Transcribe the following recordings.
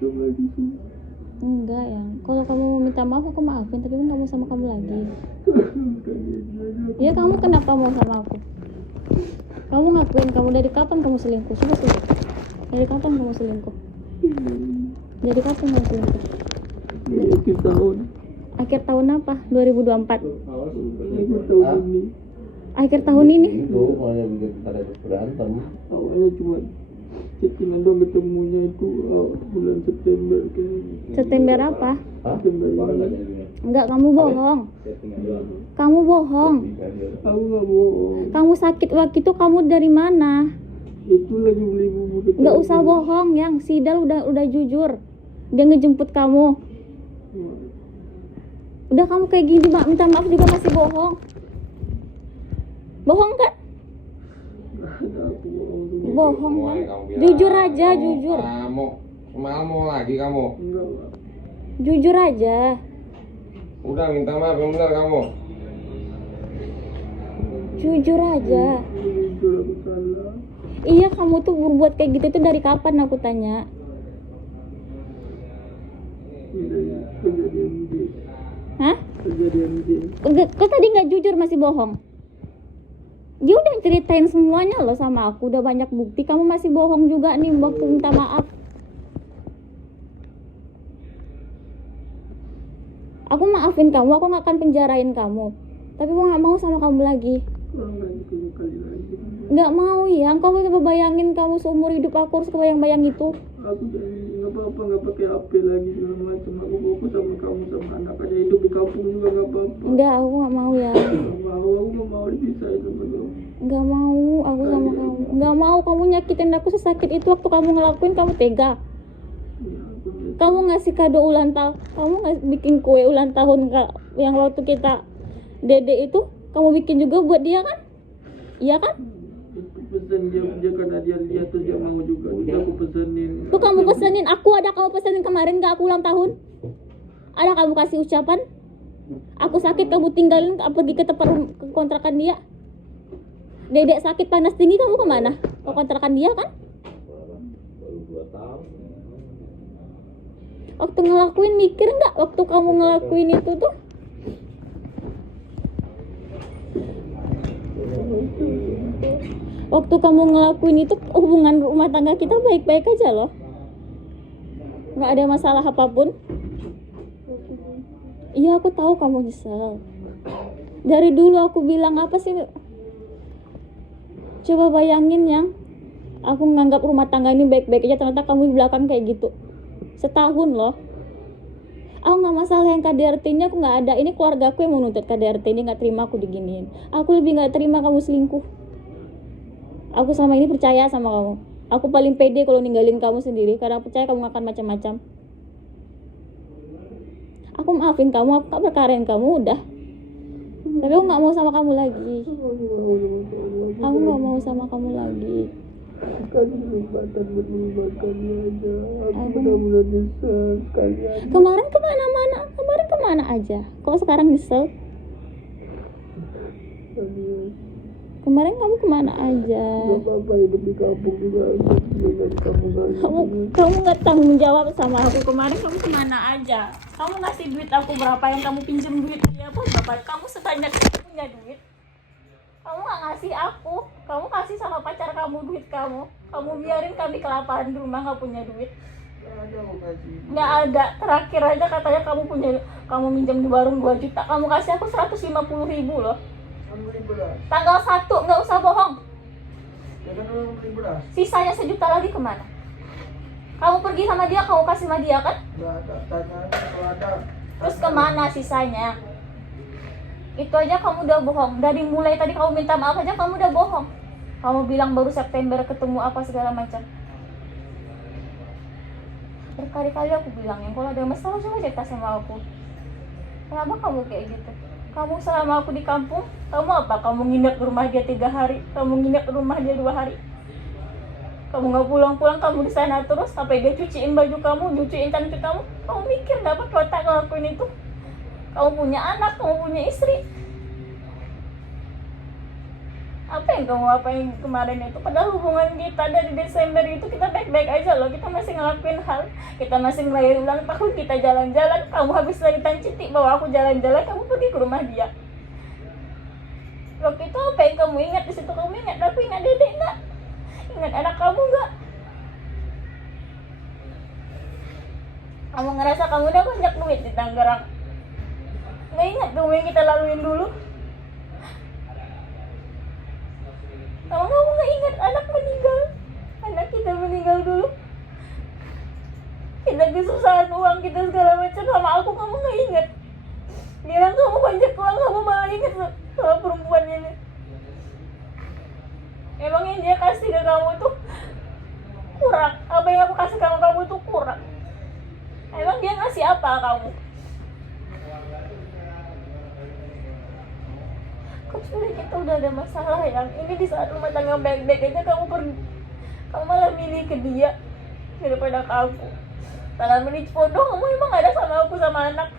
berantem lagi sih. Enggak ya, kalau kamu mau minta maaf aku maafin, tapi aku nggak mau sama kamu lagi. Ya kamu kenapa mau sama aku? Kamu ngakuin kamu dari kapan kamu selingkuh? Coba selingkuh. Dari kapan kamu selingkuh? Dari kapan kamu selingkuh? Ya, akhir tahun. Akhir tahun apa? 2024. Akhir tahun ini. Akhir tahun ini? Itu makanya bikin pada berantem. Awalnya cuma chattingan doang, ketemunya itu bulan September kayaknya. September apa? September ini. Enggak, kamu bohong. Kamu bohong. Aku nggak bohong. Kamu sakit waktu itu kamu dari mana? Itu lagi beli bubur kecap. Enggak usah bohong, yang Sidal udah jujur. Dia ngejemput kamu. Udah kamu kayak gini minta maaf juga masih bohong. Bohong kan? Aku bohong tuh. Bohong kan? Jujur aja, jujur. Kamu semalam mau lagi kamu. Enggak lah. Jujur aja. Udah minta maaf yang benar kamu. Jujur aja. Jujur aku salah. Iya, kamu tuh berbuat kayak gitu tuh dari kapan aku tanya? Dari kejadian ini. Hah? Kejadian ini. Kok tadi nggak jujur masih bohong? Dia udah ceritain semuanya loh sama aku, udah banyak bukti. Kamu masih bohong juga nih waktu minta maaf. Aku maafin kamu, aku nggak akan penjarain kamu. Tapi aku nggak mau sama kamu lagi. Kurang lagi 10 kali lagi. Nggak mau ya, kamu coba bayangin kamu seumur hidup aku harus kebayang-bayang itu. Aku janji nggak apa-apa, nggak pakai HP lagi segala macam. Aku fokus sama kamu, sama anak aja, hidup di kampung juga nggak apa-apa. Enggak, aku nggak mau ya. Aku nggak mau dipisahin sama kamu. Nggak mau aku sama kamu. Nggak mau kamu nyakitin aku sesakit itu waktu kamu ngelakuin, kamu tega. Ya, aku nyesel. Kamu ngasih kado ulang tahun, kamu bikin kue ulang tahun yang waktu kita dede itu, kamu bikin juga buat dia kan? Iya kan? Pesan dia karena dia terus dia mau juga. Jadi aku pesenin. Tuh kamu pesenin, aku ada kamu pesenin kemarin gak aku ulang tahun? Ada kamu kasih ucapan? Aku sakit kamu tinggalin pergi ke tempat ke kontrakan dia. Dedek sakit panas tinggi kamu kemana? Ke kontrakan dia kan? Baru 2 tahun. Waktu ngelakuin mikir nggak? Waktu kamu ngelakuin itu tuh? Waktu kamu ngelakuin itu hubungan rumah tangga kita baik-baik aja loh. Nggak ada masalah apapun. Iya aku tahu kamu nyesel. Dari dulu aku bilang apa sih? Coba bayangin yang aku nganggap rumah tangga ini baik-baik aja, ternyata kamu di belakang kayak gitu. Setahun loh. Aku nggak masalah yang KDRT-nya aku nggak ada. Ini keluarga aku yang menuntut KDRT ini, nggak terima aku diginiin. Aku lebih nggak terima kamu selingkuh. Aku selama ini percaya sama kamu. Aku paling pede kalau ninggalin kamu sendiri karena percaya kamu akan macam-macam. Aku maafin kamu, aku gak perkarain kamu udah. Tapi aku nggak mau sama kamu lagi. Aku nggak mau sama kamu lagi. Sekali kelibatan buat melibatkannya aja. Aku benar-benar nyesel sekali aja. Kemarin kemana-mana, kemarin kemana aja. Kok sekarang nyesel? Serius. Kemarin kamu kemana aja? Gak apa-apa hidup di kampung juga. Dengan kamu lagi. Kamu nggak tanggung jawab sama aku. Kemarin kamu kemana aja? Kamu ngasih duit aku berapa yang kamu pinjam duit dia apa berapa? Kamu sebanyak itu punya duit. Kamu nggak ngasih aku. Kamu kasih sama pacar kamu duit kamu. Kamu biarin kami kelaparan di rumah nggak punya duit. Nggak ada. Terakhir aja katanya kamu minjam di warung 2 juta. Kamu kasih aku 150.000 loh. Tanggal 1, nggak usah bohong. Sisanya 1 juta lagi kemana? Kamu pergi sama dia, kamu kasih sama dia kan? Terus kemana sisanya? Itu aja kamu udah bohong. Dari mulai tadi kamu minta maaf aja kamu udah bohong. Kamu bilang baru September ketemu apa segala macam. Berkali-kali aku bilang yang kalau ada masalah coba cerita sama aku. Kenapa kamu kayak gitu? Kamu selama aku di kampung, kamu apa? Kamu nginep di rumah dia 3 hari, kamu nginep di rumah dia 2 hari. Kamu nggak pulang-pulang, kamu di sana terus sampai dia cuciin baju kamu, nyuciin cantik kamu. Kamu mikir nggak pakai otak ngelakuin itu? Kamu punya anak, kamu punya istri. Apa yang kamu apain kemarin itu? Padahal hubungan kita dari Desember itu kita baik-baik aja loh. Kita masih ngelakuin hal, kita masih ngerayain ulang tahun, kita jalan-jalan. Kamu habis lagi citik bawa aku jalan-jalan, kamu pergi ke rumah dia. Waktu itu apa yang kamu ingat di situ? Kamu ingat aku, ingat dedek nggak? Ingat anak kamu nggak? Kamu ngerasa kamu udah banyak duit di Tangerang? Nggak ingat dong yang kita laluin dulu? Kamu nggak ingat anak meninggal? Anak kita meninggal dulu. Kita kesusahan uang, kita segala macam sama aku, kamu nggak ingat? Bilang kamu banyak uang, kamu malah ingat sama perempuan ini. Emang yang dia kasih ke kamu tuh kurang? Apa yang aku kasih sama kamu tuh kurang? Emang dia ngasih apa kamu? Kecuali kita udah ada masalah yang ini di saat rumah tangga baik-baik aja kamu malah milih ke dia daripada ke aku. Dalam ini bodoh, kamu emang ada sama aku sama anak.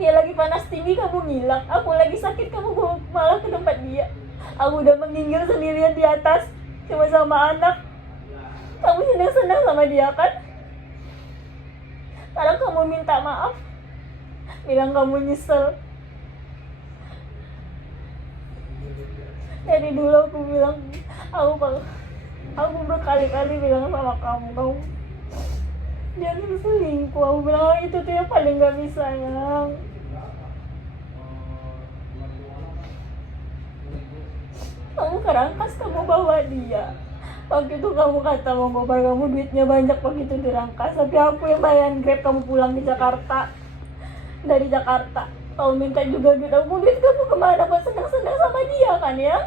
Dia lagi panas tinggi kamu ngilang, aku lagi sakit kamu malah ke tempat dia. Aku udah menginggir sendirian di atas cuma sama anak. Kamu senang-senang sama dia kan? Sekarang kamu minta maaf, bilang kamu nyesel. Dari dulu aku bilang, aku berkali-kali bilang sama kamu jangan selingkuh. Aku bilang itu tuh yang paling gak bisa yang. Kamu kerangkas, kamu bawa dia. Waktu itu kamu kata mau gobar, kamu duitnya banyak begitu dirangkas. Tapi aku yang bayarin Grab kamu pulang di Jakarta. Dari Jakarta kamu minta juga duit kamu kemana? Buat senang-senang sama dia kan ya?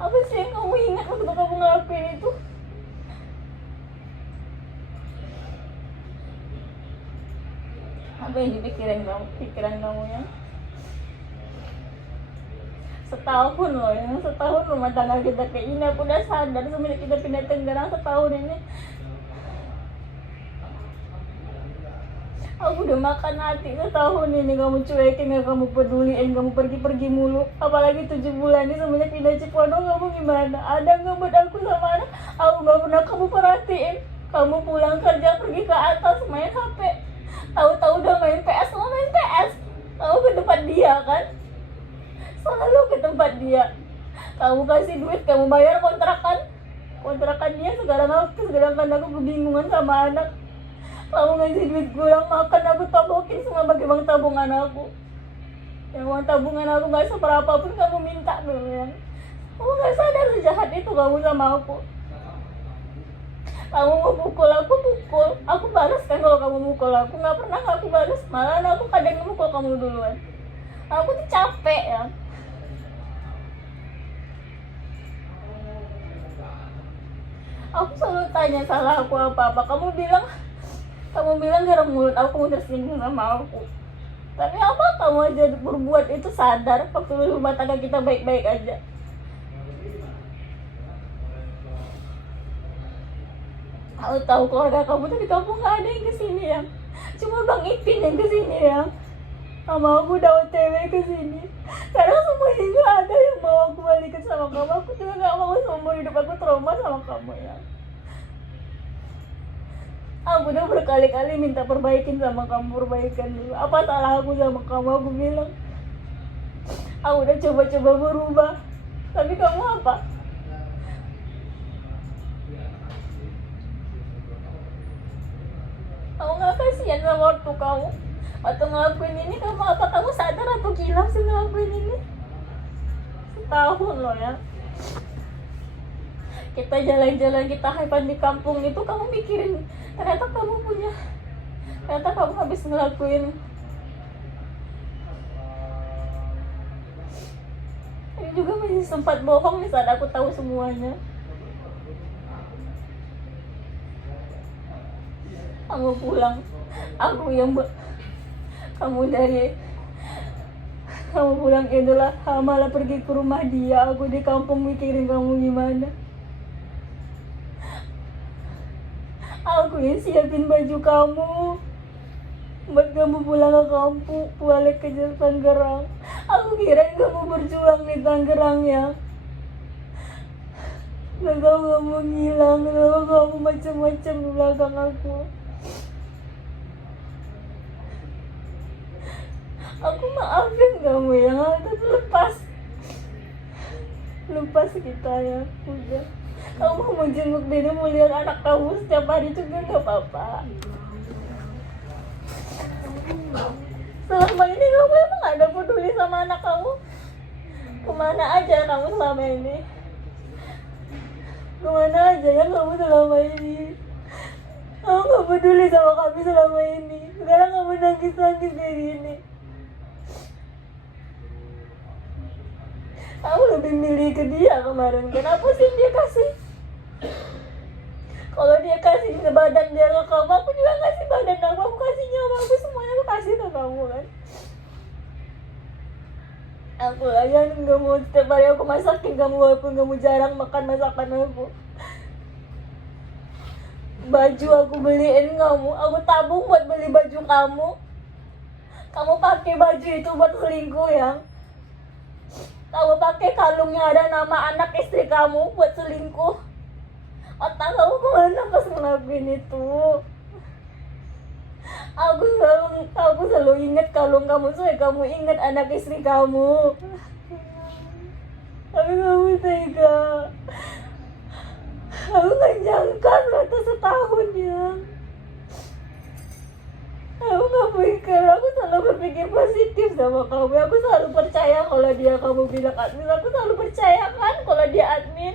Apa sih yang kamu ingat waktu kamu ngelakuin itu? Apa yang dipikirin pikiran kamu ya? Setahun loh ya, setahun rumah tangga kita kayak ini. Aku udah sadar semenjak kita pindah Tangerang setahun ini. Aku udah makan hati setahun ini kamu cuekin, gak kamu peduliin, kamu pergi-pergi mulu. Apalagi 7 bulan ini semenjak pindah Cipondo, kamu gimana? Ada gak buat aku sama anak? Aku gak pernah kamu perhatiin. Kamu pulang kerja pergi ke atas main HP. Tahu-tahu udah main PS, kamu main PS. Kamu ke tempat dia kan? Selalu ke tempat dia. Kamu kasih duit, kamu bayar kontrakan dia. Sedangkan aku kebingungan sama anak. Kamu ngasih duit kurang makan, aku tabokin semua bagi uang tabungan aku. Yang uang tabungan aku gak seberapa pun kamu minta dulu ya. Kamu gak sadar sejahat itu kamu sama aku. Kamu mau pukul aku balas kan kalau kamu mukul aku. Gak pernah aku balas, malah aku kadang mukul kamu duluan. Aku tuh capek ya. Aku selalu tanya salah aku apa-apa. Kamu bilang garam mulut aku tersinggung sama aku. Tapi apa kamu aja berbuat itu sadar waktu rumah tangga kita baik-baik aja. Aku tahu keluarga kamu tuh di kampung gak ada yang kesini ya. Cuma Bang Ipin yang kesini ya. Sama aku udah OTW kesini. Karena semuanya gak ada yang mau aku balikin sama kamu. Aku juga gak mau seumur hidup aku trauma sama kamu ya. Aku udah berkali-kali minta perbaikin sama kamu, perbaikan dulu. Apa salah aku sama kamu? Aku bilang aku udah coba-coba berubah. Tapi kamu apa? Kamu gak kasihan sama waktu kamu? Waktu ngelakuin ini kamu apa? Kamu sadar atau gila sih ngelakuin ini? Setahun loh ya. Kita jalan-jalan, kita hype di kampung itu, kamu mikirin ternyata kamu habis ngelakuin ini juga masih sempat bohong nih saat aku tahu semuanya. Kamu pulang, kamu pulang itulah malah pergi ke rumah dia. Aku di kampung mikirin kamu gimana. Aku yang siapin baju kamu buat kamu pulang ke kampung, balik ke Tangerang. Aku kirain kamu berjuang di Tangerang ya. Gak tahu kamu ngilang, gak tahu kamu macam-macam di belakang aku. Aku maafin kamu ya, tapi lepas kita ya, udah. Kamu mau jenguk Dede, mau lihat anak kamu setiap hari juga gak apa-apa. Selama ini kamu emang gak ada peduli sama anak kamu? Kemana aja kamu selama ini? Kemana aja ya kamu selama ini? Kamu gak peduli sama kami selama ini. Sekarang kamu nangis-nangis kayak gini. Aku lebih milih ke dia kemarin. Kenapa sih dia kasih? Kalau dia kasih badan dia ke kamu, aku juga kasih badan aku. Aku kasih nyawa aku, semuanya aku kasih ke kamu kan. Aku layan kamu setiap hari, aku masakin kamu walaupun kamu jarang makan masakan aku. Baju aku beliin kamu, aku tabung buat beli baju kamu. Kamu pakai baju itu buat selingkuh ya. Kamu pakai kalung yang ada nama anak istri kamu buat selingkuh. Otak kamu kemana pas ngelakuin itu? Aku selalu ingat kalung kamu, soalnya kamu ingat anak istri kamu. Tapi kamu tega. Aku gak nyangka ternyata setahun ya. Aku gak pikir, aku selalu berpikir positif sama kamu. Aku selalu percaya kalau kamu bilang admin. Aku selalu percaya kan kalau dia admin.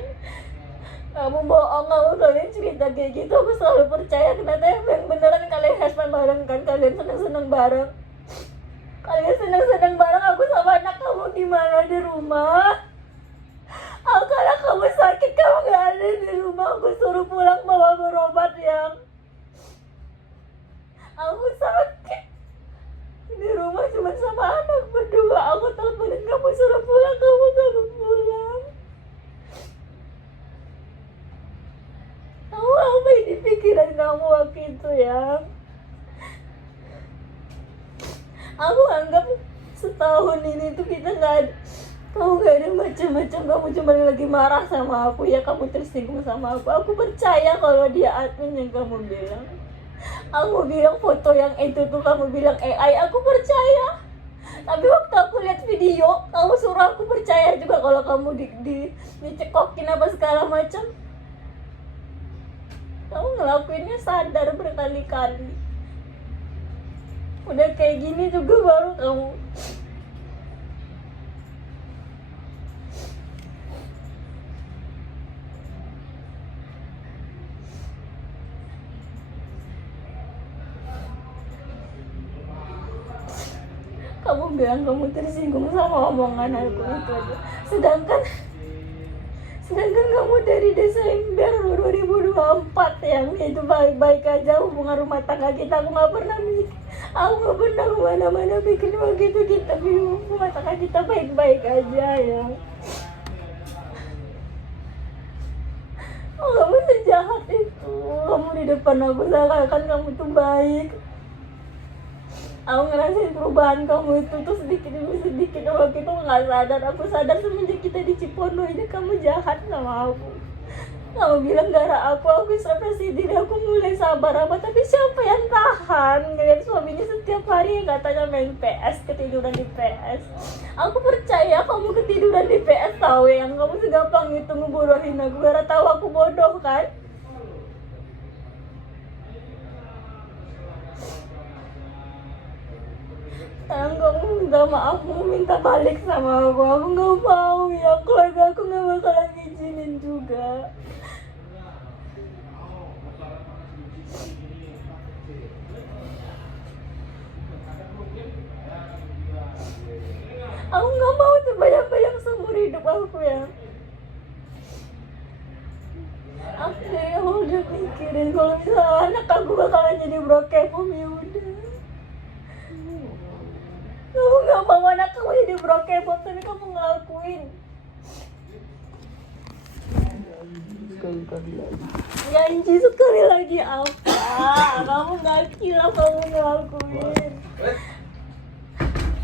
Kamu bohong, kamu selalu cerita kayak gitu. Aku selalu percaya, ternyata yang beneran kalian hasman bareng kan. Kalian seneng-seneng bareng. Kalian seneng-seneng bareng. Aku sama anak kamu gimana di rumah? Karena kamu sakit, kamu gak ada di rumah. Aku suruh pulang bawa berobat yang aku sakit di rumah cuma sama anak berdua. Aku teleponin kamu suruh pulang, kamu gak mau pulang. Kamu apa yang di pikiran kamu waktu itu ya? Aku anggap setahun ini tuh kita gak ada, kamu gak ada macam-macam. Kamu cuma lagi marah sama aku ya, kamu tersinggung sama aku. Aku percaya kalau dia admin yang kamu bilang. Aku bilang foto yang itu tuh kamu bilang AI, aku percaya. Tapi waktu aku lihat video, kamu suruh aku percaya juga kalau kamu dicekokin apa segala macam. Kamu ngelakuinnya sadar berkali-kali. Udah kayak gini juga baru kamu. Kamu bilang kamu tersinggung sama omongan aku itu aja. Sedangkan kamu dari Desember 2024 yang itu baik-baik aja hubungan rumah tangga kita. Aku gak pernah kemana-mana bikin begitu. Kita rumah tangga kita baik-baik aja ya. Oh, kamu sejahat itu. Kamu di depan aku seakan kamu tuh baik. Aku ngerasain perubahan kamu itu tuh sedikit demi sedikit. Waktu itu nggak sadar. Aku sadar semenjak kita di Cipondo ini kamu jahat sama aku. Kamu bilang gara aku sampai sini aku mulai sabar apa. Tapi siapa yang tahan ngeliat suaminya setiap hari katanya main PS, ketiduran di PS. Aku percaya kamu ketiduran di PS, tahu yang kamu segampang itu ngebodohin aku. Gara tahu aku bodoh kan. Kamu minta maaf, minta balik sama aku. Aku gak mau ya, keluarga aku gak bakalan ngizinin juga. Aku gak mau terbayang-bayang seumur hidup aku ya. Aku udah mikirin kalau misalnya anak aku bakalan jadi brokepom, ya udah. Kamu gak mau anak kamu jadi brokepom, tapi kamu ngelakuin. Sekali-kali lagi. Janji sekali lagi apa? Kamu gak gila, kamu ngelakuin.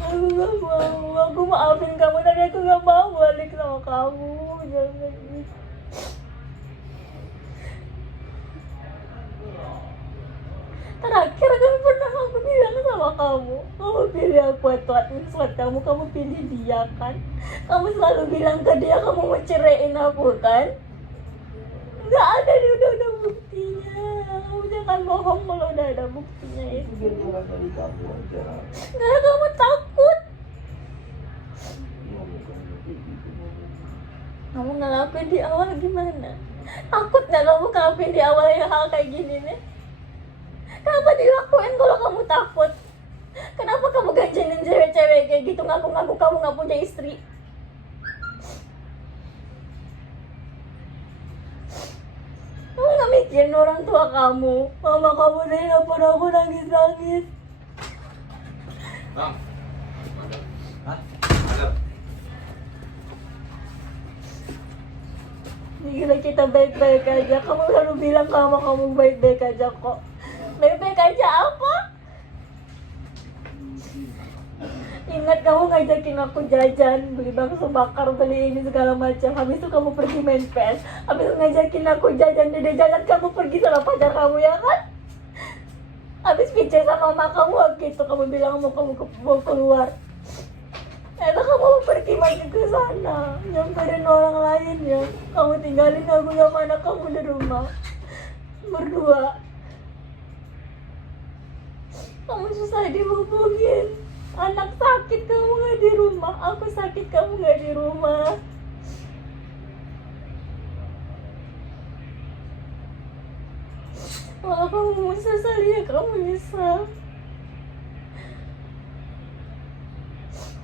Aku gak mau, aku maafin kamu tapi aku gak mau balik sama kamu. Jangan. Terakhir kan pernah aku bilang sama kamu pilih aku buat kamu pilih dia kan. Kamu selalu bilang ke dia kamu mau ceraiin aku kan. Nggak ada, udah ada buktinya. Kamu jangan bohong kalau udah ada buktinya itu. Biar cuma dari kamu aja. Nggak, kamu takut. Ya, bukan begitu. Kamu ngelakuin di awal gimana? Takut nggak kamu ngelakuin di awal yang hal kayak gini nih? Kenapa dilakuin kalau kamu takut? Kenapa kamu ganjenin cewek-cewek kayak gitu ngaku-ngaku kamu nggak punya istri? Kamu nggak mikirin orang tua kamu? Mama kamu dari nelfon aku nangis-nangis. Bang. Hah? Ada. Gila, kita baik-baik aja. Kamu selalu bilang kamu baik-baik aja kok. Baik-baik aja apa? Ingat kamu ngajakin aku jajan, beli bakso bakar, beli ini segala macam. Habis itu kamu pergi main PS. Habis itu ngajakin aku jajan, dede jajan kamu pergi sama pacar kamu ya kan? Habis bicara sama mama kamu gitu, kamu bilang mau keluar. Ternyata kamu mau pergi lagi ke sana, nyamperin orang lain ya. Kamu tinggalin aku sama anak kamu di rumah berdua. Kamu susah dihubungin. Anak sakit kamu nggak di rumah, aku sakit kamu nggak di rumah. Kalau kamu menyesal ya kamu nyesal.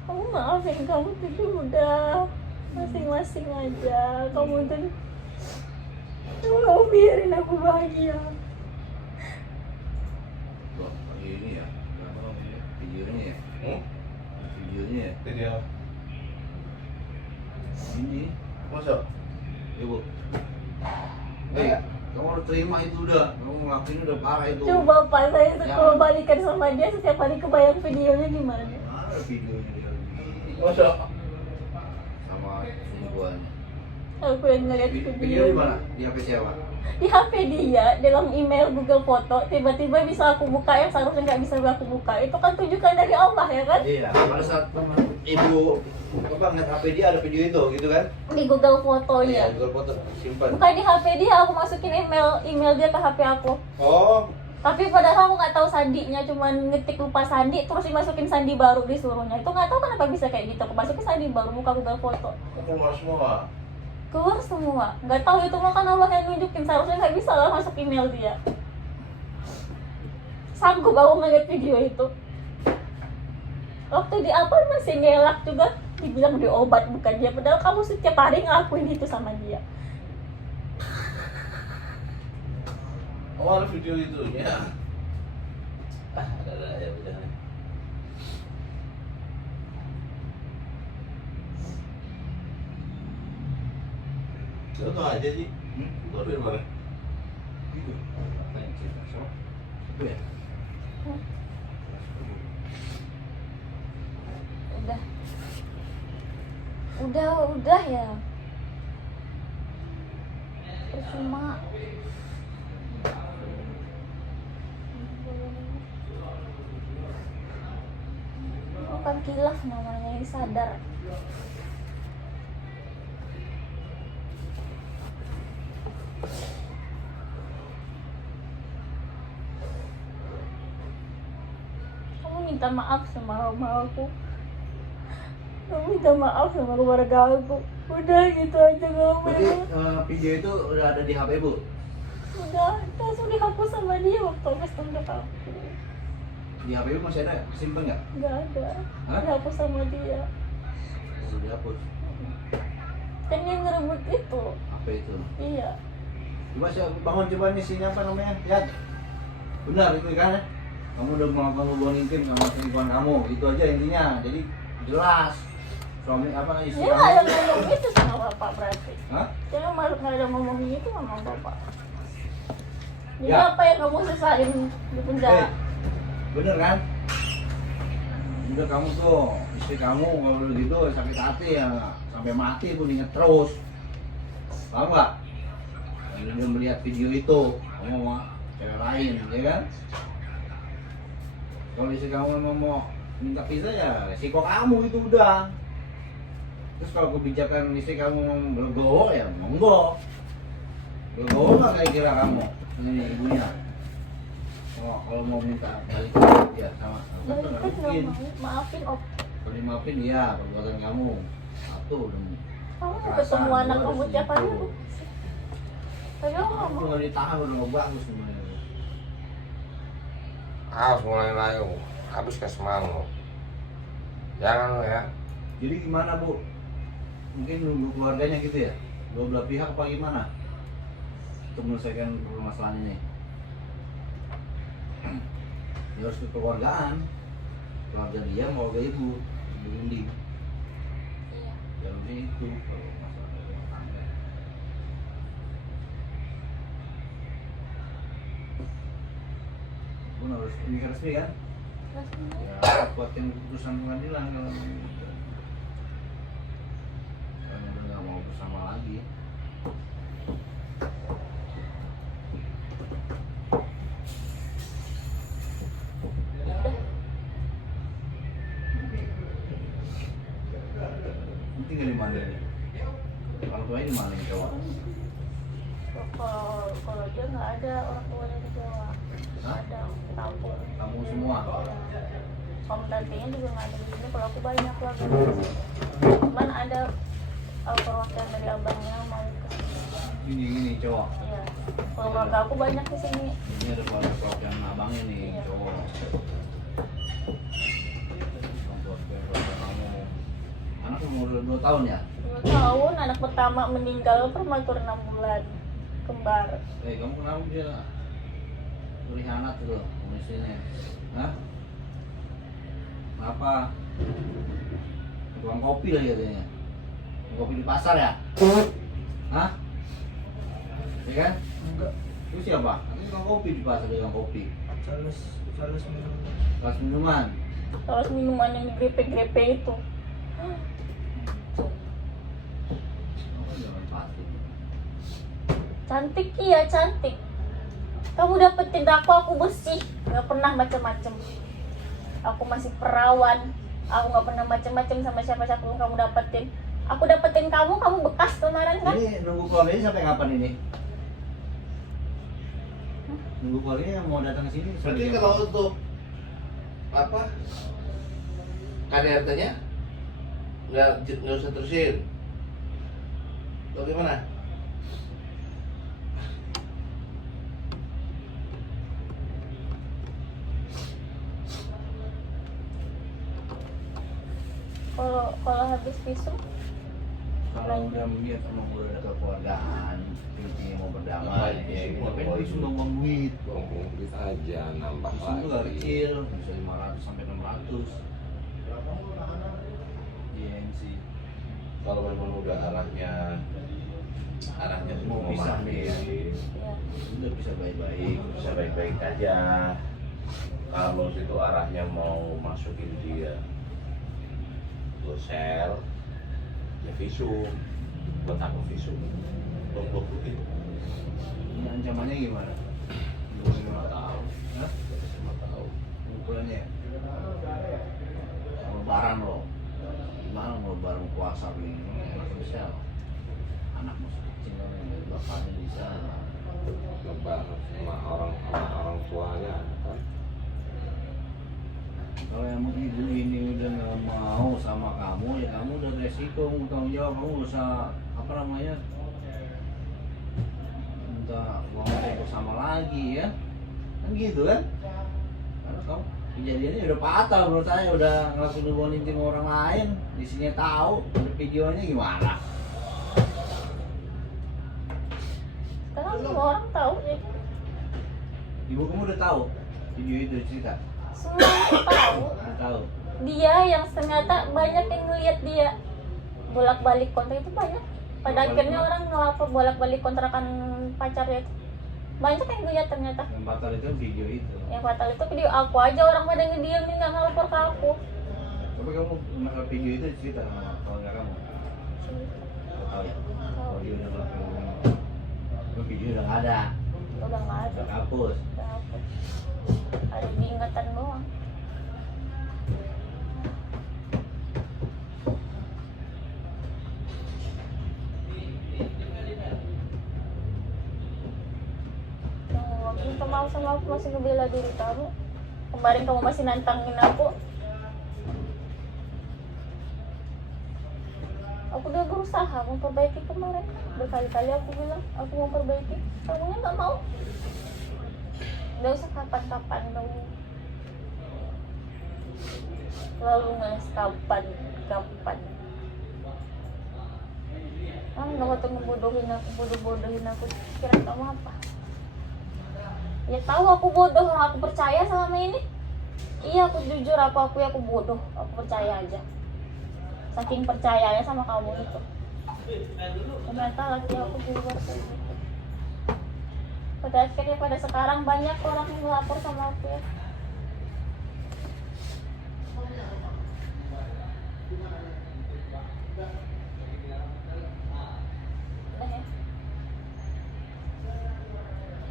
Kamu maafin kamu tapi udah masing-masing aja. Kamu mau biarin aku bahagia. Ini ya, videonya ya, videonya ya, Video. ini, Masa? ibu, kamu harus terima itu udah, kamu ngelakuin udah parah itu. Coba Pak, saya kalau balikan sama dia setiap hari kebayang videonya gimana? Ada videonya dia begini, Masa? sama selingkuhannya. Aku yang ngeliat Video video di mana? Di HP siapa? di HP dia, dalam email Google Foto, tiba-tiba bisa aku buka yang seharusnya nggak bisa aku buka. Itu kan tunjukan dari Allah ya kan? Iya, pada saat ibu ngeliat HP dia ada video itu gitu kan? Di Google Fotonya. Iya, Google Foto simpan. Bukan di HP dia, aku masukin email dia ke HP aku. Oh, Tapi padahal aku nggak tahu sandinya, cuman ngetik lupa sandi, terus dimasukin sandi baru disuruhnya. Itu nggak tahu kenapa bisa kayak gitu. Aku masukin sandi baru, buka Google Foto. keluar semua. Keluar semua. Nggak tahu itu mah kan Allah yang nunjukin, seharusnya nggak bisa lah masuk email dia. Sanggup aku ngeliat video itu. Waktu di apa masih ngelak juga, dibilang di obat bukan dia. Padahal kamu setiap hari ngelakuin itu sama dia. Oh, ada video itunya. Ada ya udah. Lo tau aja sih. Lo dari mana? Gitu. Apa yang cerita so? Itu ya? Udah ya. Percuma. Bukan kilaf namanya, yang sadar. Kamu minta maaf sama mama aku. Kamu minta maaf sama keluarga aku. Udah gitu aja kamu. Berarti video itu udah ada di HP bu? Udah, langsung dihapus sama dia waktu aku stand-up aku. Di HP bu masih ada? Simpen nggak? Nggak ada. Hah? Dihapus sama dia. Udah dihapus. Kan dia ngerebut itu. HP itu. Iya. Coba saya bangun coba nih sini apa namanya? Lihat. Benar itu kan? Kamu udah melakukan hubungan intim sama selingkuhan kamu. Itu aja intinya. Jadi jelas. Suami apa istri Dia nggak ada ngomong itu sama bapak berarti. Hah? Dia nggak ada ngomong itu sama bapak. Jadi Ya. apa yang kamu sesalin di penjara? Bener kan? Udah kamu tuh, istri kamu kalau gitu sakit hati ya sampai mati pun inget terus. Paham nggak? Kalau dia melihat video itu, kamu mau cewek lain, ya kan? Kalau istri kamu memang mau minta pisah ya resiko kamu itu udah. Terus kalau kebijakan istri kamu legowo ya monggo. Legowo lah kayak kira kamu, ini ibunya. Oh, kalau mau minta balik ya sama Jadi nggak kan nggak mungkin. mau maafin Op. Kalau dimaafin ya perbuatan kamu satu dan Kamu kekerasan, ketemu dua anak harus kamu tiap hari. itu. Tapi aku nggak Aku mau. nggak ditahan udah bagus semuanya. Harus mulai layu, habis ke semangat. Jangan lo ya. Jadi gimana Bu? Mungkin nunggu keluarganya gitu ya? Dua belah pihak apa gimana? Untuk menyelesaikan permasalahan ini. Ya harus kekeluargaan. Keluarga dia, keluarga ibu, berunding. Iya. Jalurnya itu kalau masalah rumah tangga. Pun harus ini resmi kan? Ya, kuatin keputusan pengadilan kalau udah nggak mau bersama lagi. Ini tinggal di mana nih? Orang tuanya di mana nih cowok? Kalau dia nggak ada orang tuanya di Jawa. Hah? Ada kampung. Kamu semua? Om tantinya juga nggak ada di sini. Kalau aku banyak keluarga di sini. Cuman ada perwakilan dari abangnya mau ke sini. Ini cowok. Iya. Kalau keluarga aku banyak di sini. Ini ada keluarga yang abangnya nih Iya. cowok. Keluarga kamu. Anak umur 2 tahun ya? 2 tahun, anak pertama meninggal prematur 6 bulan. Kembar. Kamu kenapa dia berkhianat tuh kondisinya? Hah? Kenapa? Tukang kopi lah katanya. Tukang kopi di pasar ya? Hah? Ya kan? Enggak, Itu siapa? Ini tukang kopi di pasar, tukang kopi. sales minum. Kelas minuman. Terus minuman yang digrepe-grepe itu. Oh, jangan pasti. Cantik, iya cantik. Kamu dapetin aku bersih, nggak pernah macem-macem. Aku masih perawan, aku nggak pernah macem-macem sama siapa-siapa yang kamu dapetin. Aku dapetin kamu bekas kemarin kan? Ini nunggu keluarganya sampai kapan ini? Nunggu keluarganya yang mau datang ke sini. Berarti sampai kalau kapan? untuk apa KDRT-nya nggak usah terusin. Bagaimana? Kalau habis visum, Kalau udah melihat emang udah ada kekeluargaan, intinya mau berdamai, Ngapain ya visum? ngapain visum buang duit? Buang duit aja, nambah Visum tuh gak lagi. kecil, bisa 500 sampai 600. GNC. Kalau memang udah arahnya Mau mau pisah mati, ya. Udah bisa baik-baik. bisa baik-baik aja. Kalau situ arahnya mau masukin dia ke sel, ya visum, buat aku visum, blok duit. Ini ancamannya gimana? 25 tahun. Hah? 5 tahun. Ukurannya? Lebaran loh. Gimana mau lebaran puasa begini? Masuk sel. Anak masih kecil, bapaknya bisa. Lebar sama orang tuanya kan. Kalau yang ibu ini udah nggak mau sama kamu, ya kamu udah resiko, kamu tanggung jawab, kamu nggak usah apa namanya minta uang resiko sama lagi ya, kan gitu kan? Karena kamu kejadiannya udah patah menurut saya, udah ngelakuin hubungan intim sama orang lain, di sini tahu, ada videonya gimana? Sekarang semua orang tahu jadi Ibu kamu udah tahu video itu cerita, semua orang tahu. udah tahu. Dia yang ternyata banyak yang ngeliat dia bolak-balik kontrak itu banyak. Pada akhirnya orang ngelapor bolak-balik kontrakan pacarnya itu banyak yang ngeliat ternyata. Yang batal itu video itu. Yang fatal itu video aku aja orang pada ngediamin nggak ngelapor ke aku. Tapi kamu masalah video itu cerita sama keluarga kamu? Nggak tahu ya? Kalau dia udah ngelakuin itu video udah nggak ada, Udah nggak ada. udah hapus. Udah hapus. Ada diingatan doang. Yang waktu minta maaf sama aku masih ngebela diri kamu. Kemarin kamu masih nantangin aku. Aku udah berusaha memperbaiki kemarin. Berkali-kali aku bilang aku mau perbaiki. Kamunya nggak mau. Udah usah kapan-kapan kamu. Lalu ngas kapan. Kamu nggak waktu ngebodohin aku, bodoh-bodohin aku. Kira kamu apa? Ya tahu aku bodoh, orang aku percaya selama ini. Iya aku jujur, aku bodoh. Aku percaya aja. Saking percayanya sama kamu itu. Ternyata laki aku di luar sana. Pada akhirnya pada sekarang banyak orang yang melapor sama aku ya. Udah ya.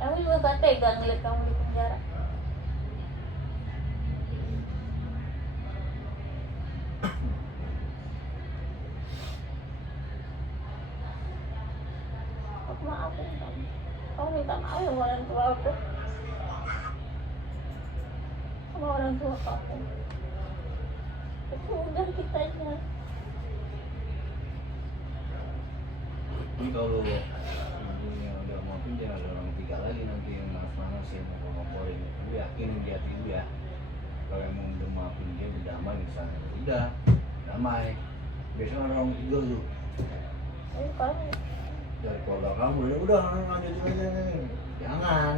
Aku juga gak tega ngeliat kamu di penjara. Aku maafin kamu. Kamu minta maaf sama orang tua aku. Sama orang tua kamu. Itu udah kitanya. Ini kalau ibunya udah maafin dia ada orang ketiga lagi nanti yang manas-manasin mau ngomporin. Aku yakin dia itu ya. Kalau emang udah maafin dia berdamai misalnya, udah damai. Biasanya ada orang ketiga tuh Ayo kamu. dari keluarga kamu, ya udah lanjutin aja nih. Jangan.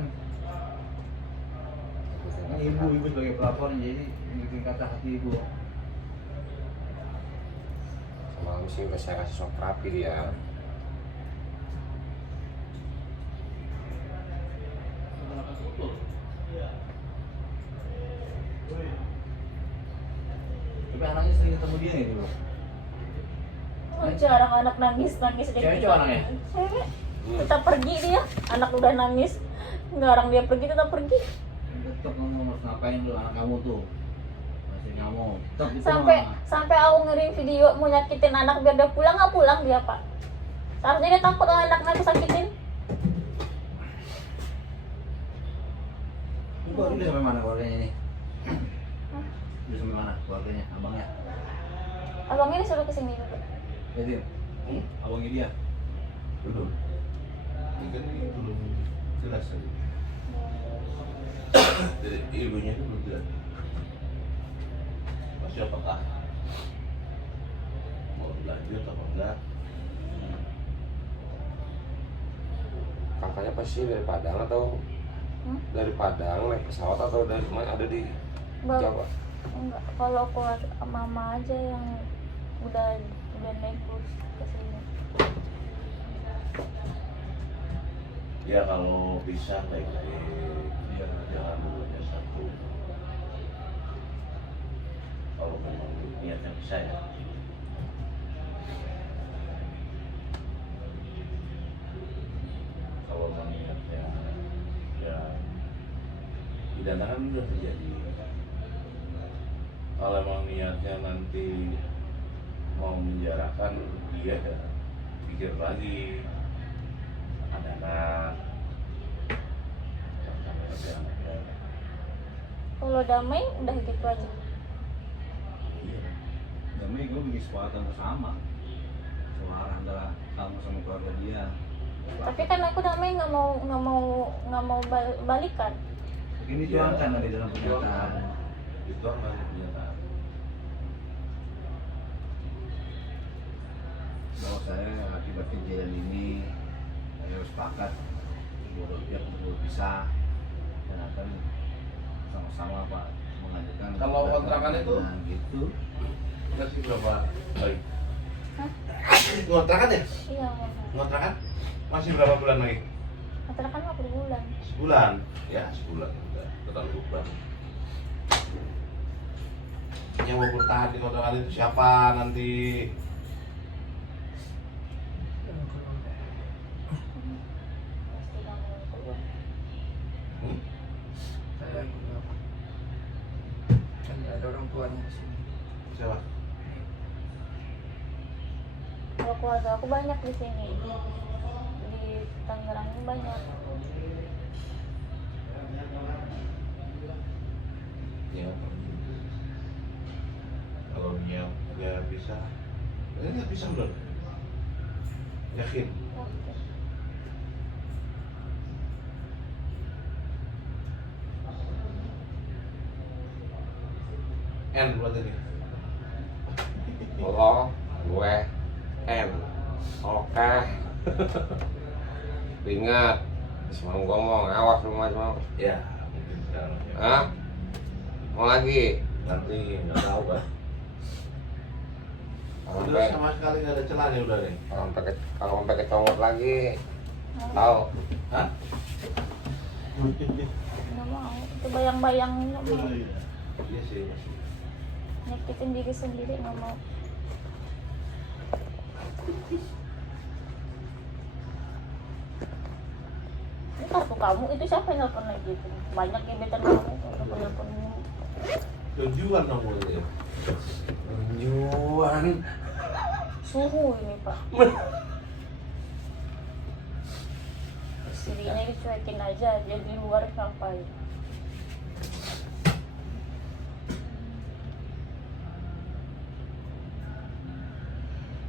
Kan ibu sebagai pelapor jadi bikin kata hati ibu. Semalam sih udah saya kasih sok terapi dia. Tapi anaknya sering ketemu dia nih dulu. Oh, jarang anak nangis dia. Cewek cowok anaknya? Cewek. Tetap pergi dia. Anak udah nangis. Ngarang dia pergi tetap pergi. Tetep kamu harus ngapain lu anak kamu tuh? Masih ngamuk. Tetep itu Sampai aku ngirim video mau nyakitin anak biar dia pulang, nggak pulang dia pak. Seharusnya dia takut kalau anaknya aku sakitin. Ibu udah sampai mana keluarganya nih? Udah sampai mana keluarganya? Abangnya? Abangnya ini suruh kesini juga. Ya Din? Abangnya dia? Belum. Ini belum jelas tadi. Dari ibunya itu belum jelas. Masih apakah mau lanjut apa enggak? Kakaknya pasti dari Padang atau dari Padang naik pesawat atau dari mana ada di Jawa? Enggak, kalau keluarga mama aja yang udah naik bus ke sini. Ya kalau bisa baik-baik, ya jangan dulunya satu. Kalau memang niatnya bisa ya. Kalau memang niatnya ya pidana kan udah terjadi. Kalau memang niatnya nanti mau menjarakan, dia ya pikir lagi. Ada anak, Kalau damai udah gitu aja. Damai gue bikin kesepakatan bersama. Soal antara kamu sama keluarga dia. Tapi kan aku damai nggak mau balikan. Ini tuangkan di dalam pernyataan. itu kan pernyataan. Bahwa saya akibat kejadian ini saya sepakat kedua pihak untuk berpisah dan akan sama-sama Pak mengajukan Kalau kontrakan itu? gitu. Masih berapa baik? Hah? Kontrakan ya? Iya, Kontrakan? Masih berapa bulan lagi? kontrakan mah per bulan. Sebulan? Ya sebulan, udah terlalu banyak. Yang mau bertahan di kota lain itu siapa nanti? Pasti kamu yang keluar. Hmm? Saya yang keluar. Kan nggak ada orang tuanya di sini. Siapa? Kalau keluarga aku banyak di sini. Di Tangerang ini banyak. Ya. Kalau dia nggak bisa, nggak bisa belum? Yakin? Oke. N berarti nih. Lo, gue, N. Oke. Ingat, semalam ngomong, awas rumah semua. Ya, mungkin sekarang. Ya. Hah? Mau lagi? Nanti nggak tahu kan. Kalau Udah sampai sama sekali nggak ada celahnya udah nih. kalau sampai kecomot lagi, tahu? Hah? Nggak mau. Itu bayang-bayang nggak mau. Iya sih. Masih. Nyakitin diri sendiri nggak mau. Ini kartu kamu itu siapa yang nelfon lagi itu? Banyak gebetan kamu nelfon mulu. Tujuan nomornya. Tujuan. Suhu ini pak. Istrinya dicuekin aja, dia di luar ngapain?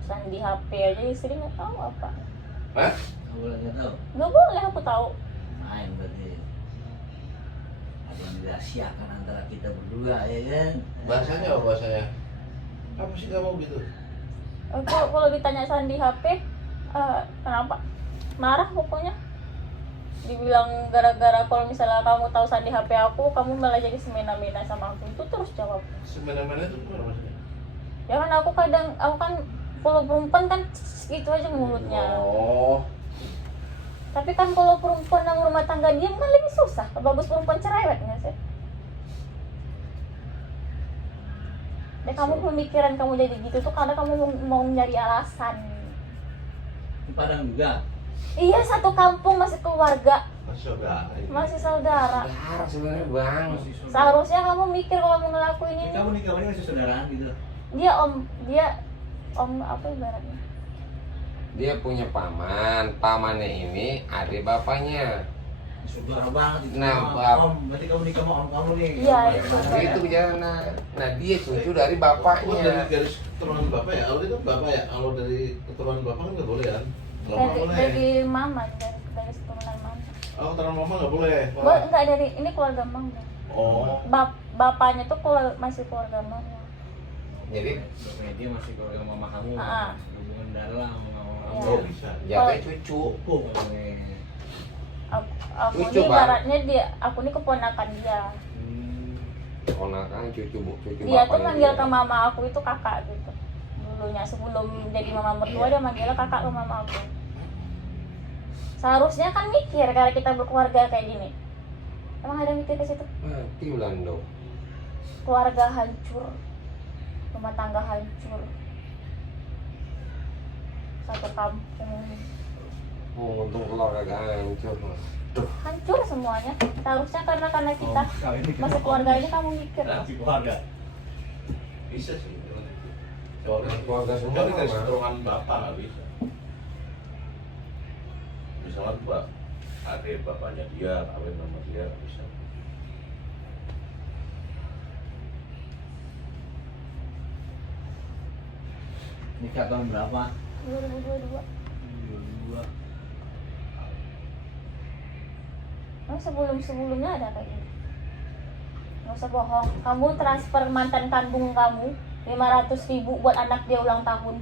Sandi HP aja istri nggak tahu apa. Hah? Nggak boleh nggak tahu. Nggak boleh aku tahu. Main berarti. Ada yang dirahasiakan antara kita berdua ya kan? Bahasanya apa bahasanya? Apa sih kamu gitu? Kalau ditanya Sandi HP, kenapa? Marah pokoknya. Dibilang gara-gara kalau misalnya kamu tahu Sandi HP aku, kamu malah jadi semena-mena sama aku. Itu terus jawab. Semena-mena itu gimana maksudnya? Ya kan aku kan kalau perempuan kan gitu aja mulutnya. Oh, Tapi kan kalau perempuan yang rumah tangga diam kan lebih susah. Bagus perempuan cerewet nggak sih? Dan kamu pemikiran kamu jadi gitu tuh karena kamu mau nyari alasan. Di Padang juga. Iya, satu kampung masih keluarga, masih saudara. masih saudara. Saudara sebenarnya bang. Seharusnya kamu mikir kalau mau ngelakuin ini. Kamu nikah ini masih saudaraan gitu. Dia om apa ibaratnya? Dia punya paman, pamannya ini adik bapaknya. Saudara banget itu. Nah, Om, berarti kamu nikah sama om kamu nih. Iya, Om, itu. ya. Itu jalan. Nah dia cucu dari Oh, dari bapaknya. garis keturunan bapak ya? Kalau itu bapak ya? Kalau dari keturunan bapak kan nggak boleh kan? Kalau Dari, boleh. dari mama, dari keturunan mama. Oh, keturunan mama nggak boleh. Enggak dari ini keluarga mama. Oh, Bapaknya tuh masih keluarga mama. Jadi Bapaknya dia masih keluarga mama kamu. Ah. Hubungan darah sama mama Iya. kamu. oh bisa. jatuh cucu. Pupuk namanya. Aku Lucu, ini Bang. ibaratnya aku ini keponakan dia. Ponakan cucu Dia tuh bapaknya manggil dia. ke mama aku itu kakak gitu. Dulunya sebelum jadi mama mertua dia manggilnya kakak ke mama aku. Seharusnya kan mikir kalau kita berkeluarga kayak gini. Emang ada mikir ke situ? Mati Ulando. Keluarga hancur, rumah tangga hancur, satu kampung Untung keluarga hancur. hancur semuanya. Seharusnya karena kita masih keluarga ini kamu mikir. Masih keluarga. Bisa sih. Kalau Keluarga semua, dari garis Mas. keturunan bapak nggak bisa. Misalnya adik bapaknya dia kawin sama dia nggak bisa. Nikah tahun berapa? 2022. 22. Nah, sebelumnya ada kayak gini. Nggak usah bohong. Kamu transfer mantan kandung kamu 500.000 buat anak dia ulang tahun.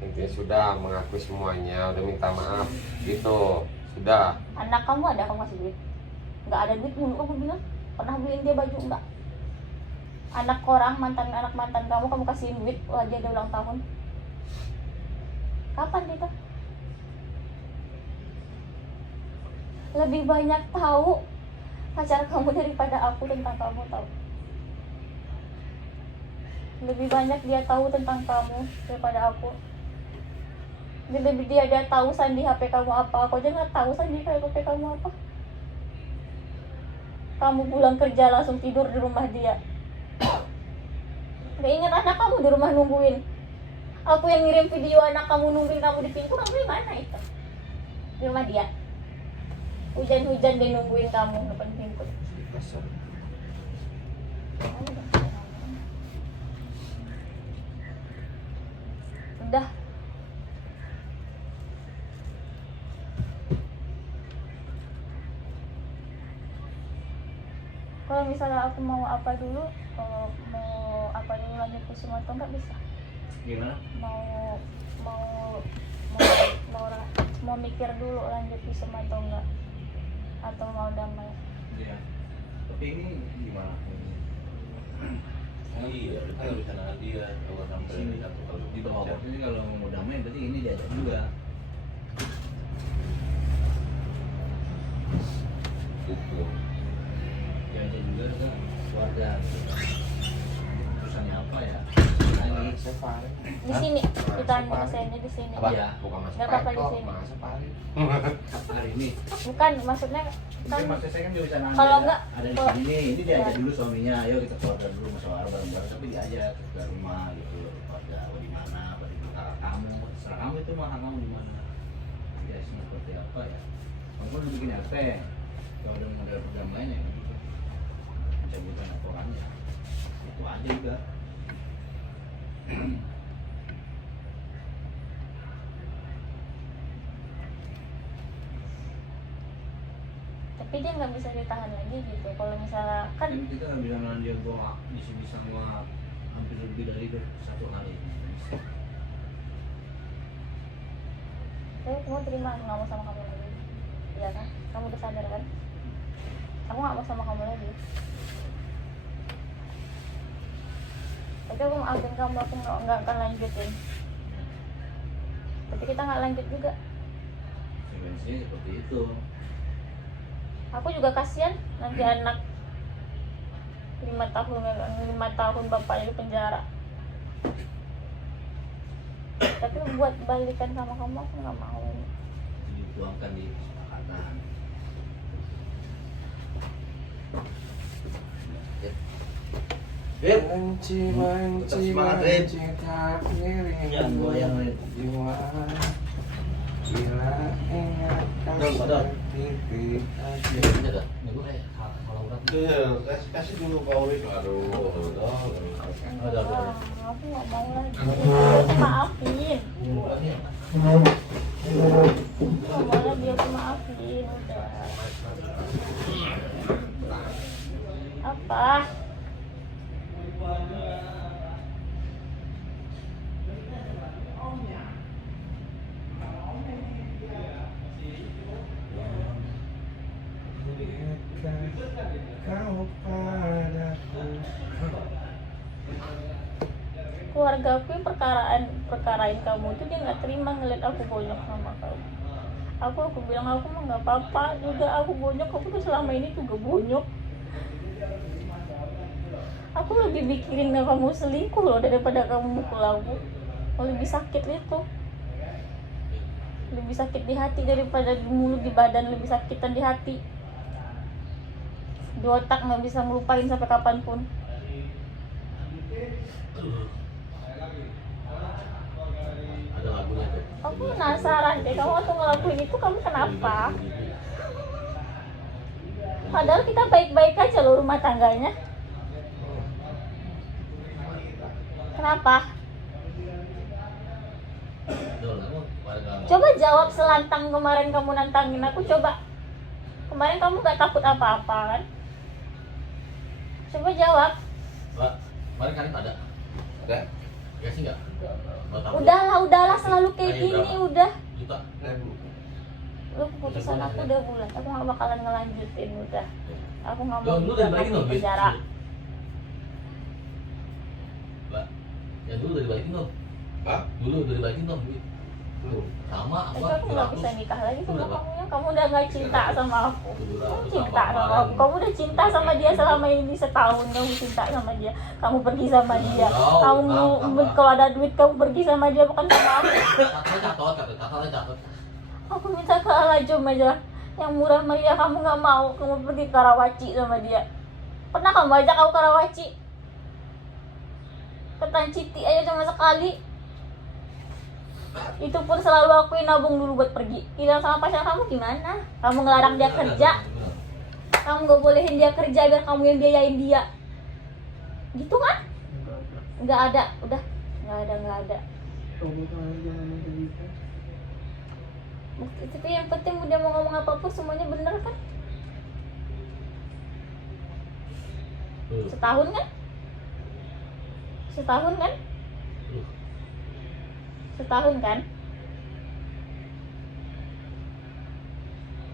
Intinya sudah mengakui semuanya, udah minta maaf gitu. Sudah. Anak kamu ada kamu kasih duit? Nggak ada duit mulu kamu bilang. Pernah beliin dia baju enggak? Anak orang anak mantan kamu kasihin duit wah dia ada ulang tahun. Kapan kita? Lebih banyak tahu pacar kamu daripada aku tentang kamu tahu. Lebih banyak dia tahu tentang kamu daripada aku. Dia tahu Sandi HP kamu apa, aku aja nggak tahu Sandi HP kamu apa. Kamu pulang kerja langsung tidur di rumah dia. Gak ingat anak kamu di rumah nungguin. Aku yang ngirim video anak kamu nungguin kamu di pintu, kamu di mana itu? Di rumah dia. Hujan-hujan dia nungguin kamu depan pintu. Udah. Kalau misalnya aku mau apa dulu, kalau mau apa dulu lanjut ke Sumatera nggak bisa. Gimana? Mau mikir dulu lanjut di Sumatera nggak, atau mau damai. Iya. Tapi ini gimana? Iya, kita nggak bisa nahan dia kalau sampai Sini satu kali di bawah ini kalau mau damai berarti ini diajak juga. Itu. Diajak juga kan keluarga. Urusannya apa ya? Ini Di sini kita nyelesainnya di sini. Apa? Iya. Bukan masuk Nggak apa-apa di kok, sini. masuk paling. hari ini. Bukan, maksudnya kan Kan maksud saya kan dia bisa nahan kalau dia nggak- ada di kalau- sini. Ini diajak dulu suaminya. Ayo kita keluar dulu masalah bareng-bareng. Tapi diajak ke rumah gitu. Keluarga di mana? Apa di kakak kamu? Terserah kamu itu mah kamu di mana? Ya seperti apa ya? Kamu kan udah bikin RT. Kalau udah model perdamaian ya gitu. Pencabutan aturannya. Itu aja juga. tapi dia nggak bisa ditahan lagi gitu. Kalau misalnya kan Kan kita nggak bisa nahan dia gua bisa gua hampir lebih dari 1 hari. Bisa. aku mau terima, aku nggak mau sama kamu lagi. Iya kan? Kamu udah sadar kan? Aku nggak mau sama kamu lagi. Tapi aku maafin kamu, aku nggak akan lanjutin. Tapi kita nggak lanjut juga. Konsekuensinya seperti itu. Aku juga kasihan nanti anak 5 tahun bapaknya di penjara. Tapi buat balikan sama kamu aku nggak mau. Dituangkan di kesepakatan. Benci, Tetap semangat, Rin. tak miring. Jangan goyang, Rin. Jiwa bila ingat Dol, Dol. titik Ya, ini ada. Ya, gue kayak kalau urat. Iya, kasih dulu Pak Uri. Aduh, Ada. Aku nggak mau lagi. Maafin. Nggak mau lagi, aku maafin. Udah. Apa? kau padaku. Keluarga aku yang perkarain kamu itu dia nggak terima ngeliat aku bonyok sama kamu. Aku bilang aku mah nggak apa-apa juga, aku bonyok, aku tuh selama ini juga bonyok. Aku lebih mikirin kamu selingkuh loh daripada kamu mukul aku. Lebih sakit itu, lebih sakit di hati daripada di mulut, di badan lebih sakitan di hati. Di otak nggak bisa ngelupain sampai kapanpun. Ada lagunya tuh. Aku penasaran deh, kamu waktu ngelakuin itu kamu kenapa? Padahal kita baik-baik aja loh rumah tangganya. Kenapa? Dol, kamu warga. Coba jawab selantang kemarin kamu nantangin aku, coba. Kemarin kamu gak takut apa-apa kan? Coba jawab. Mbak, kemarin kalian ada? Ada? Ya sih nggak? Mau tahu? Udahlah selalu kayak Ayo, gini, berapa? udah. Juta. Lu keputusan aku udah bulat, aku gak bakalan ngelanjutin, udah. Aku gak mau Dol, lu udah juga balikin kamu dong, di duit. penjara. Mbak, yang dulu udah dibalikin dong. Hah? Dulu udah dibalikin dong duit. Belum. Sama Tapi apa? aku gak bisa nikah lagi sama Berapa? kamu ya. Kamu udah gak cinta sama aku. Kamu cinta sama aku. Kamu udah cinta sama dia selama ini setahun. Kamu cinta sama dia. Kamu pergi sama dia. Kamu kalau ada duit kamu pergi sama dia, bukan sama aku. Aku minta ke Alajom aja yang murah meriah, kamu nggak mau. Kamu pergi ke Karawaci sama dia. Pernah kamu ajak aku ke Karawaci? Ke Tanciti aja cuma sekali. Itu pun selalu aku yang nabung dulu buat pergi. Hilang sama pacar kamu gimana? Kamu ngelarang dia kerja. Kamu gak bolehin dia kerja biar kamu yang biayain dia. Gitu kan? Nggak ada, udah. Nggak ada. Tapi yang penting udah mau ngomong apapun semuanya bener kan? Setahun kan? Setahun kan?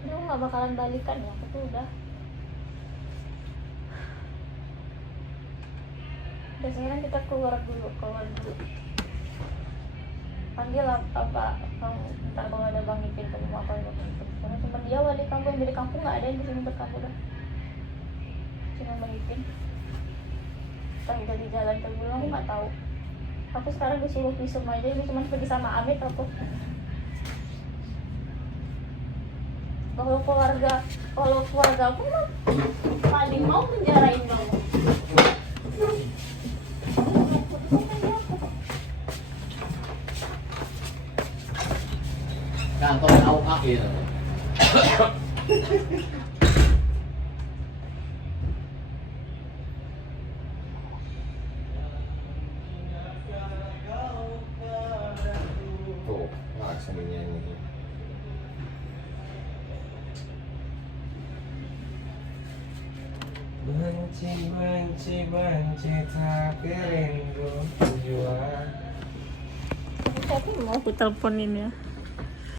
Lu gak bakalan balikan ya, aku tuh udah sekarang kita keluar dulu. Panggil apa kamu ntar kalau ada Bang Ipin kamu mau apa karena cuma dia wali kamu yang dari kampung, nggak ada yang di sini buat kamu dah, cuma Bang Ipin. Ntar udah di jalan ke Bulung aku nggak tahu. Aku sekarang disuruh visum aja, ini cuma pergi sama Amit aku. Kalau keluarga aku mah paling mau penjarain kamu. Kantor AUA gitu. Tuh, laksaninya ini. Benci tapi rindu jual. Tapi mau aku teleponin ya.